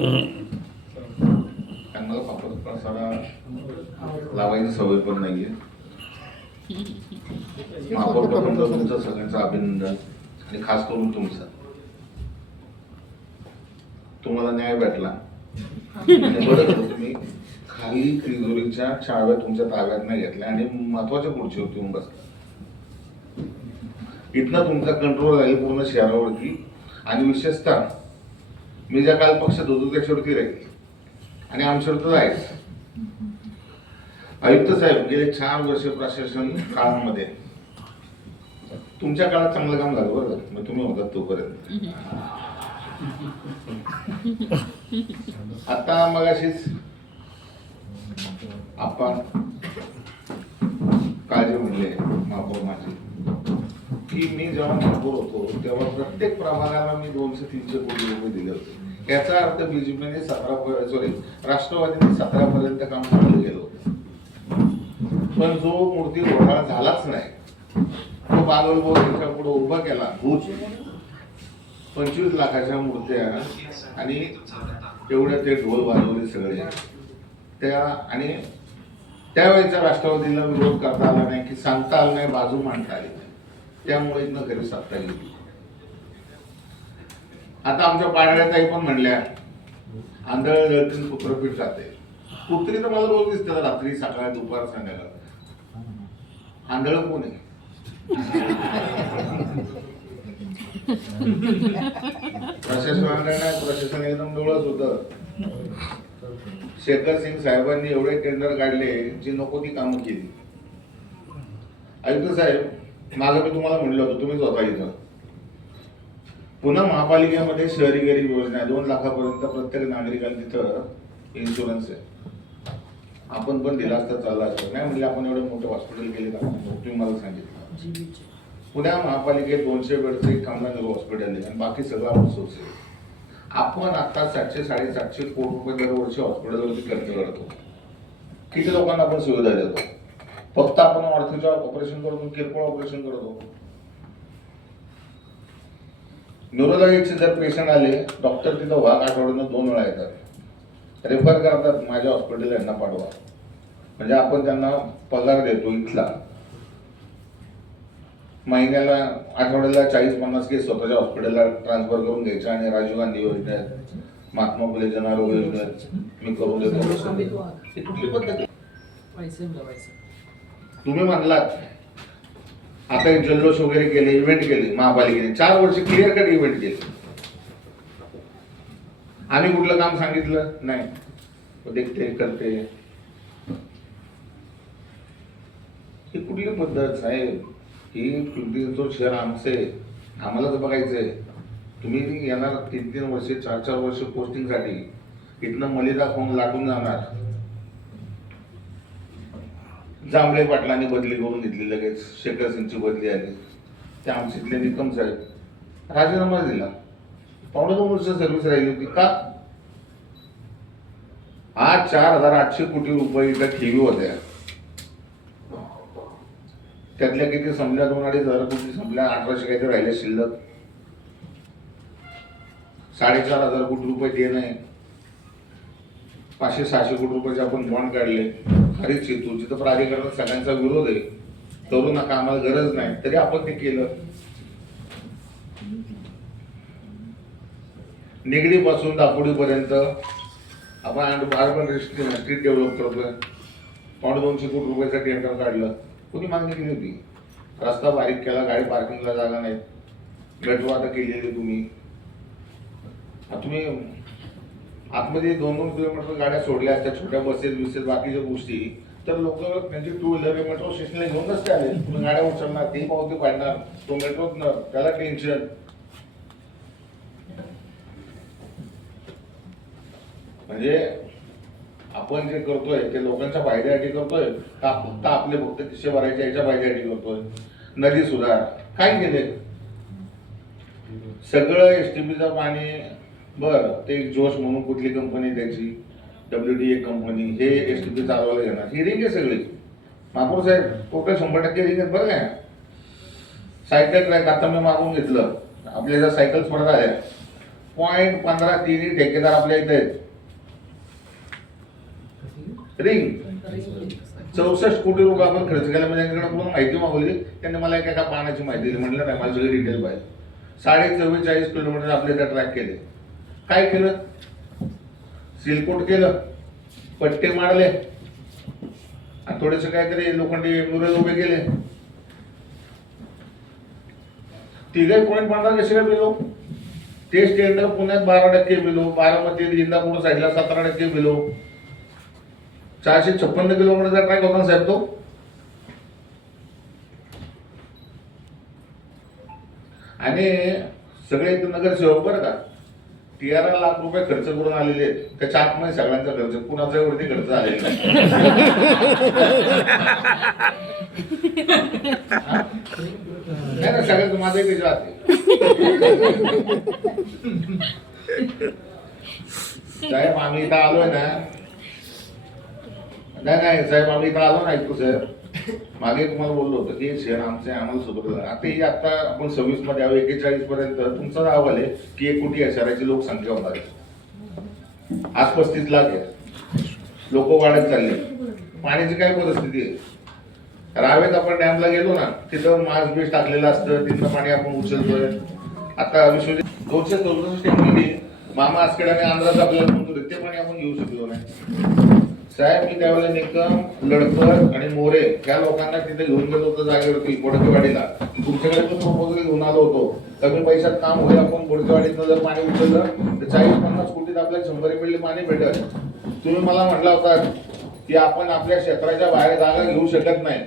मला पापड प्रसादा लावायची सवय पण नाहीये. महापौर तुमचं सगळ्यांचं अभिनंदन आणि खास करून तुमचं. तुम्हाला न्याय भेटला. बरं तुम्ही खाली तिजोरीच्या चाव्या तुमच्या ताब्यात नाही घेतल्या आणि महत्वाच्या खुर्चीवर येऊन बसला. इथनं तुमचा कंट्रोल राहील पूर्ण शहरावरती आणि विशेषतः मी ज्या काल पक्षात होतो त्याच्यावरती राहील आणि आमच्यावर तर जायचं. आयुक्त साहेब गेले 4 वर्ष प्रशासन काळामध्ये तुमच्या काळात चांगलं काम झालं बरं. मग तुम्ही होतात तोपर्यंत. आता मग अशीच आपण काळजी म्हणले महापौर माझी की मी जेव्हा महापौर होतो तेव्हा प्रत्येक प्रभागाला मी 200-300 कोटी रुपये दिले होते. याचा अर्थ बीजेपीने 17 राष्ट्रवादीने 17 पर्यंत काम चालू केलं होतं. पण जो मूर्ती घोटाळा झालाच नाही तो बागलबोरीच्या पुढे उभा केला. 25 लाखाच्या मूर्त्या आणि एवढ्या ते ढोल वाजवले सगळे त्या. आणि त्यावेळेच्या राष्ट्रवादीला विरोध करता आला नाही की सांगता आलं नाही, बाजू मांडता आली नाही. त्यामुळे इथनं घरी सत्ता गेली. आता आमच्या पाडळ्याताई पण म्हणल्या आंधळ जळतील पुत्रपीठ जाते. पुत्री तर मला रोज दिसतात रात्री सकाळ दुपार संध्याकाळ. आंधळ कोण आहे? प्रशासन एकदम डोळच होत. शेखर सिंग साहेबांनी एवढे टेंडर काढले जी नको ती कामं केली. आयुक्त साहेब मागे मी तुम्हाला म्हणलं होतं, तुम्हीच होता इथं. पुन्हा महापालिकेमध्ये शहरी गरीब योजना आहे. 2 लाखापर्यंत प्रत्येक नागरिकाला तिथं इन्शुरन्स आहे. आपण पण दिला असता चालला असतं. नाही म्हणजे आपण एवढे मोठे हॉस्पिटल केले का? तुम्ही मला सांगितलं. पुण्या महापालिकेत 200 बेडचं एक कामगार हॉस्पिटल आहे आणि बाकी सगळं आउटसोर्स आहे. आपण आता 700-750 कोटी रुपये दरवर्षी हॉस्पिटलवरती खर्च करतो. किती लोकांना आपण सुविधा देतो? फक्त आपण ऑर्थोचं ऑपरेशन करतो, किरकोळ ऑपरेशन करतो. न्यूरोलॉजीचे जर पेशंट आले, डॉक्टर तिथं आठवड्यानं 2 वेळा येतात. रेफर करतात माझ्या हॉस्पिटल यांना पाठवा. म्हणजे आपण त्यांना पगार देतो इथला. महिन्याला आठवड्याला 40-50 केस स्वतःच्या हॉस्पिटलला ट्रान्सफर करून घ्यायच्या आणि राजीव गांधी योजनेत, महात्मा फुले जन आरोग्य योजनेत मी करून देतो. तुम्ही म्हणलात आता एक जल्लोष वगैरे केले, इव्हेंट केले महापालिकेने. 4 वर्ष क्लिअर कट इव्हेंट केले. आम्ही कुठलं काम सांगितलं नाही. देखते करते ही कुठली पद्धत साहेब? ही पिंपरी शहर आमचे, आम्हालाच बघायचंय. तुम्ही येणार 3-3 वर्ष 4-4 वर्ष पोस्टिंगसाठी. इथनं मलिदा खाऊन लाटून जाणार. जांभळे पाटलांनी बदली करून घेतली लगेच. शेखर सिंगची बदली आली. त्या आमच्यातले निकम साहेब राजीनामा दिला. 2.5 वर्ष सर्व्हिस राहिली होती का? आज 4,800 कोटी रुपये इथं ठेवी होत्या. त्यातल्या किती संपल्या? 2-2.5 कोटी संपल्या. 1800 काहीतरी राहिले शिल्लक. 4,500 कोटी रुपये देणं आहे. 500-600 कोटी रुपयाचे आपण बॉन्ड काढले. खरीच शेतू जिथं प्राधिकरणात सगळ्यांचा विरोध आहे, करू नका आम्हाला गरज नाही, तरी आपण ते केलं. निगडी पासून दापोडीपर्यंत आपण अर्बन स्ट्रीट डेव्हलप करतोय. 250 कोटी रुपयाचा टेंडर काढलं. कोणी मागणी केली होती? रस्ता बारीक केला, गाडी पार्किंगला जागा नाही. मेट्रो आता केलेली तुम्ही. तुम्ही आतमध्ये 2-2 किलोमीटर गाड्या सोडल्या असत्या, छोट्या बसेस बाकीच्या गोष्टी, तर लोक त्यांची 2 व्हीलर मेट्रो स्टेशनला घेऊनच ते आले. तुम्ही गाड्या उचलणार, ती पावती पाडणार, तो मेट्रो त्याला टेन्शन. म्हणजे आपण जे करतोय ते लोकांच्या फायद्यासाठी करतोय का फक्त आपले फक्त खिसे भरायचे याच्या फायद्यासाठी करतोय? नदी सुधार काय केले? सगळं एसटीपीचं पाणी बरं ते जोश म्हणून कुठली कंपनी त्याची WDA कंपनी हे एसटीपी चालवायला घेणार. ही रिंग आहे सगळी. महापौर साहेब टोटल 100% रिंग आहेत बरं काय. सायकल ट्रॅक आता मी मागून घेतलं. आपल्या ज्या सायकल स्पर्धा आहे 0.15 तिन्ही ठेकेदार आपल्या इथे आहेत. रिंग 64 कोटी रुपये आपण खर्च केला. म्हणजे त्यांच्याकडे पूर्ण माहिती मागवली. त्यांनी मला एका पानाची माहिती दिली. म्हटलं नाही, मला सगळी डिटेल पाहिजे. 44.5 किलोमीटर आपले त्या ट्रॅक केले. काय केलं? सिलकोट केलं, पट्टे मारले आणि थोडेसे काहीतरी लोखंडी मुरल उभे केले. तिघे 0.15 कसे काय बिलो? ते स्टँडर्ड पुण्यात 12% बिलो, बारामती इंदापूर साईडला 17% बिलो. 456 किलोमीटरचा ट्रॅक होता साहेब तो. आणि सगळे नगरसेवक बरं का 13 लाख रुपये खर्च करून आलेले आहेत. त्याच्या आतमध्ये सगळ्यांचा खर्च, कुणाचा वरती खर्च झालेला नाही ना, सगळ्यात माझं त्याच्या हाती. साहेब आम्ही इथं आलोय ना, नाही साहेब आम्ही इथं आलो ना, ऐकतो साहेब. मागे तुम्हाला बोललो होतो की शहर आमचे आम्हाला सुधारलं. आता आपण 26 मध्ये 41 पर्यंत तुमचा अहवाल आहे की 1 कोटी या शहराची लोकसंख्या होणार आहे. आज 35 लाख आहे. लोक वाढत चालले. पाण्याची काय परिस्थिती आहे? रावेत आपण डॅमला गेलो ना, तिथं मास्क बीस टाकलेलं असतं, तिथलं पाणी आपण उचलतोय. आता विश्वजित 264 टेक्निकली मामा आजकडे आणि आंध्राचा आपल्याला म्हणतो ते पाणी आपण घेऊ शकलो नाही. साहेब मी त्यावेळेला निकम, लडकर आणि मोरे ह्या लोकांना तिथे घेऊन गेलो होतो जागेवरती बोडकेवाडीला. तुमच्याकडे पण प्रपोजल घेऊन आलो होतो. कमी पैशात काम होईल, आपण बोडकेवाडीतनं जर पाणी उचललं तर 40-50 कोटीत आपल्याला 100 मिली पाणी भेटेल. तुम्ही मला म्हटला होता की आपण आपल्या क्षेत्राच्या बाहेर जागा घेऊ शकत नाही.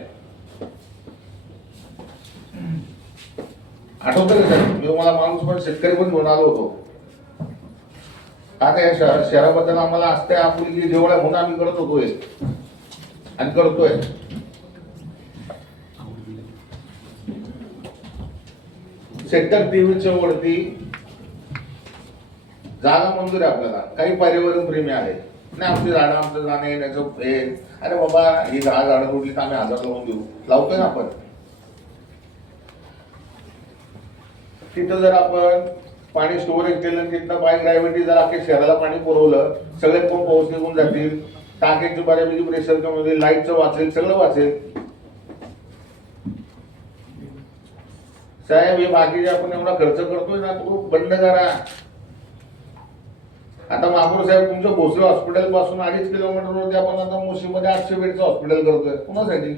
आठवतं का साहेब? मी तुम्हाला माणूस पण शेतकरी पण घेऊन आलो होतो. आता या शहराबद्दल आम्हाला असते आपुलकी जेवढ्या म्हणून आम्ही करत होतोय आणि करतोय. सेक्टर 23च्या वरती जागा मंजूर आहे आपल्याला. काही पर्यावरण प्रेमी आहे नाही, आमची झाडं आमचं जाणं येण्याचं हे. अरे बाबा ही झाडं तोडली तर आम्ही 1000 लावून देऊ, लावतोय ना आपण. तिथं जर आपण पाणी स्टोरेज केलं, तिथनं बाय ग्रॅव्हिटी जर अख्ख्या शहराला पाणी पुरवलं, सगळे पंप पाऊस निघून जातील, टाक्यांची बऱ्यापैकी प्रेशर कमी होईल, लाईटचं वाचेल, सगळं वाचेल. साहेब हे बाकीचे आपण एवढा खर्च करतोय ना, तो बंद करा. आता महापौर साहेब तुमच्या भोसले हॉस्पिटल पासून 2.5 किलोमीटरवरती आपण आता मुशीमध्ये 800 बेडचं हॉस्पिटल करतोय. कुणासाठी?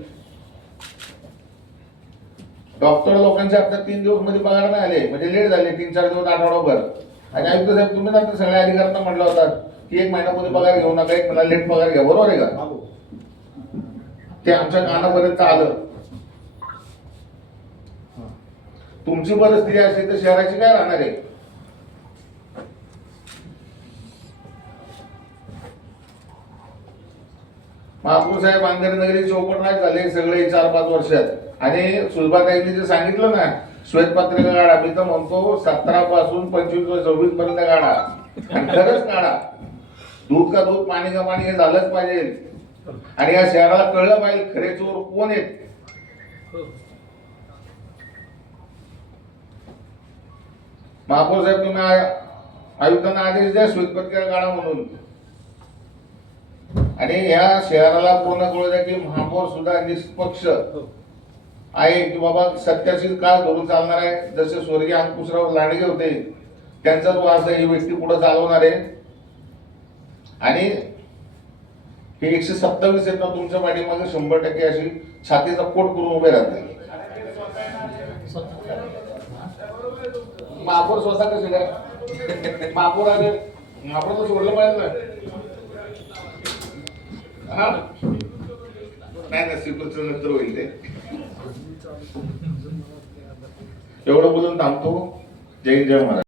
डॉक्टर लोकांचे आता 3 दिवस मध्ये पगार नाही आले, म्हणजे लेट झाले 3-4 दिवस, आठवडाभर. आणि आयुक्त साहेब तुम्ही ना सगळ्या अधिकाऱ्यांना म्हटलं होता की 1 महिन्यामध्ये पगार घेऊ नका, 1 महिना लेट पगार घ्या. बरोबर आहे का? ते आमच्या कानापर्यंत आलं. तुमची परिस्थिती असेल तर शहराची काय राहणार आहे? महापौर साहेब अंधेरनगरी चौपट नाही झाले सगळे 4-5 वर्षात. आणि सुलभाताईंनी जे सांगितलं ना श्वेतपत्रिका काढा, मी तर म्हणतो 17 पासून 25-26 पर्यंत काढा. आणि खरंच काढा. दूध का दूध, पाणी का पाणी, हे झालंच पाहिजे. आणि या शहराला कळलं पाहिजे खरे चोर कोण आहेत. महापौर साहेब तुम्ही आयुक्तांना आदेश द्या श्वेतपत्रिका काढा म्हणून. आणि या शहराला पूर्ण कळू द्या की महापौर सुद्धा निष्पक्ष आहे, की बाबा सत्याची काळ धरून चालणार आहे. जसे स्वर्गीय अंकुशराव लांडगे होते त्यांचाच वारसा ही व्यक्ती पुढे चालवणार आहे. आणि हे 127 आहेत ना तुमच्या पाठीमागे 100% अशी छातीचा पोट करून उभे राहतील. महापौर स्वतः कसे काय? महापौर आले, महापौर सोडलं पाहिजे ना. हा नाही ना, श्रीकृष्ण नंतर होईल ते. एवढं बोलून थांबतो. जय जय महाराज.